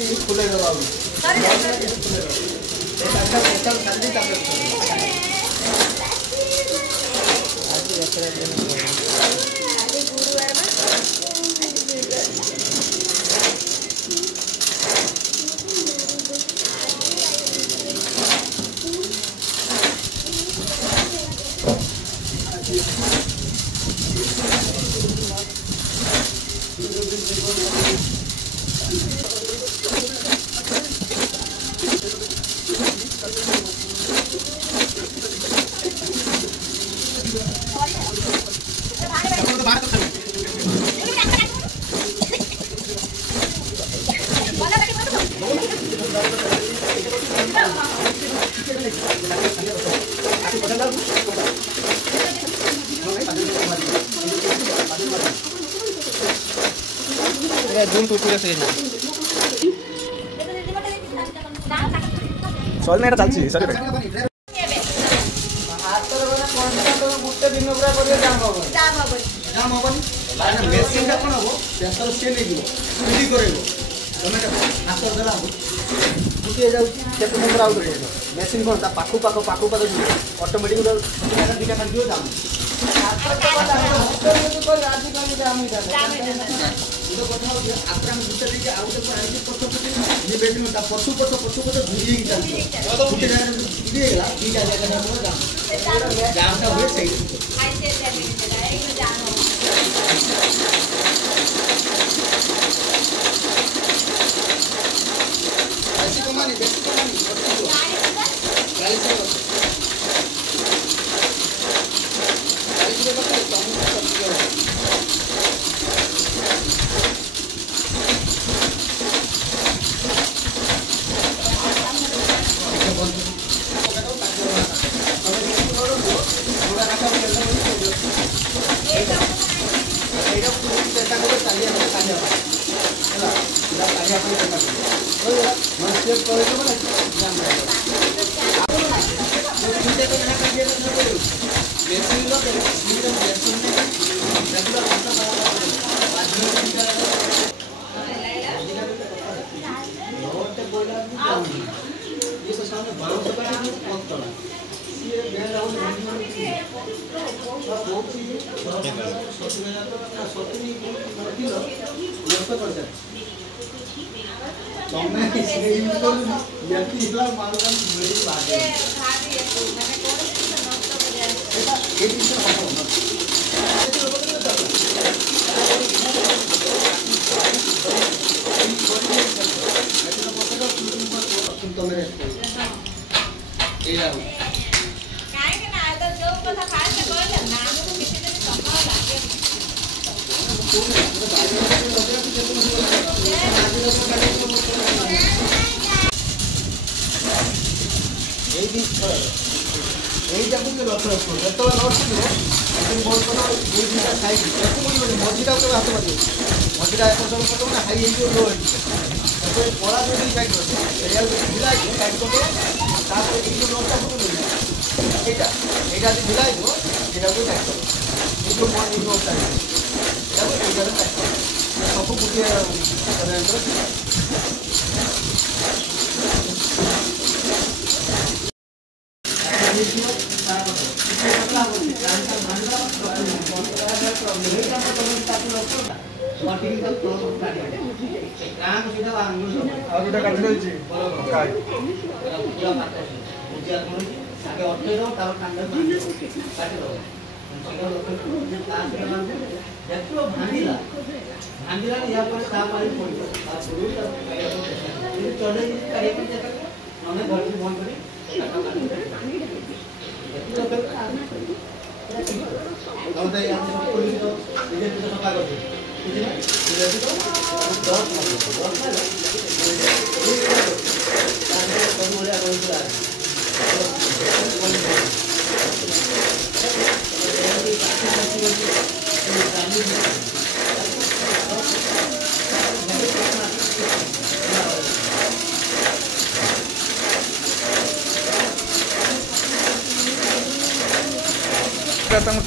फुले बाबू zoom टूट से चल ना चलছি सर गोटे दिन पूरा कर जाम हेनी मेसीन का कौन हम प्रेसर सी नहीं स्पीड कर हाथ देला बुटे जाते नंबर आउट मेसीन कौन पाखु पाख ऑटोमेटिक दुटा कर दियो जाम पशु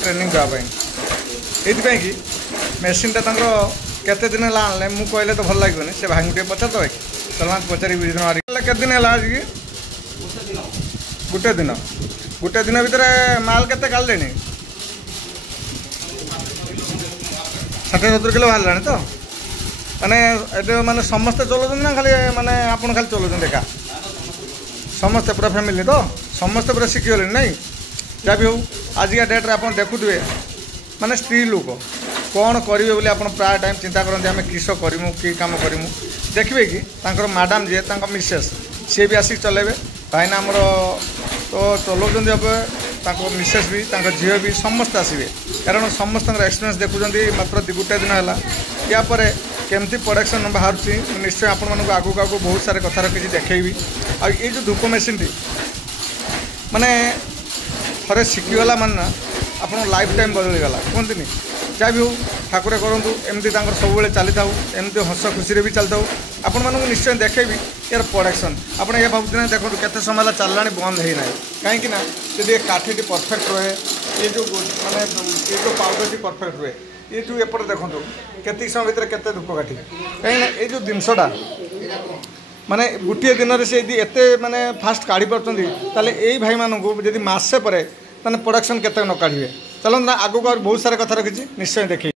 ट्रेनिंग देवाई कि मेसीनटा केते दिन आने मुझे कहले तो भल लगे से भाई टे पचार दे चल पचारि केते दिन है आज की गोटे दिन भितर माल केते काढले 60-70 किलो बाहर तो माने ये माने समस्ते चलाउछन् ना खाली माने आपन खाली चलाउछन् देखा समस्ते पूरा फैमिली तो समस्ते पूरा शिखिगले नहीं जहाँ भी हो आजिका डेट्रे आप देखुए माने स्त्री लोक कौन करेंगे बोली आप प्राय टाइम चिंता करते आम किस करूँ कि कम करूँ देखिए कि तांकर मैडम जी मिसेस सी भी आसिक चलेबे भाईना आमर तो चलाउछन् अब मिसेस भी झील भी समस्त आसवे कारण समस्त एक्सपीरियंस देखुं मात्र गोटे दिन है यापर केमती प्रोडक्शन बाहर निश्चय आपण मानक आगू आगू बहुत सारे कथा रखी देखी आ ये जो धूप मेसीन माने थरे शिखिगला मानना आप लाइफ टाइम बदलीगला कहते जहाँ भी हो ठाकुर करूँ एमती सब चली था एमती हस खुशी भी चलता आपण मानक निश्चय देखेबी यार प्रोडक्शन आप ये भावुना देखो केते समय चलला बंद होना कहीं जब काठी परफेक्ट रहे ये जो माने ये जो पाउडर परफेक्ट रहे ये जो एपटे देखो केत समय भितर केते धूप काठी कहीं ये जो जिनसटा माने गोटे दिन से एत माने फास्ट काढ़ी पार्टी यही भाई मानू जब मसे पर प्रोडक्शन केते न काढ़े चलो ना आगू बहुत सारा कथा रखी निश्चय देखिए।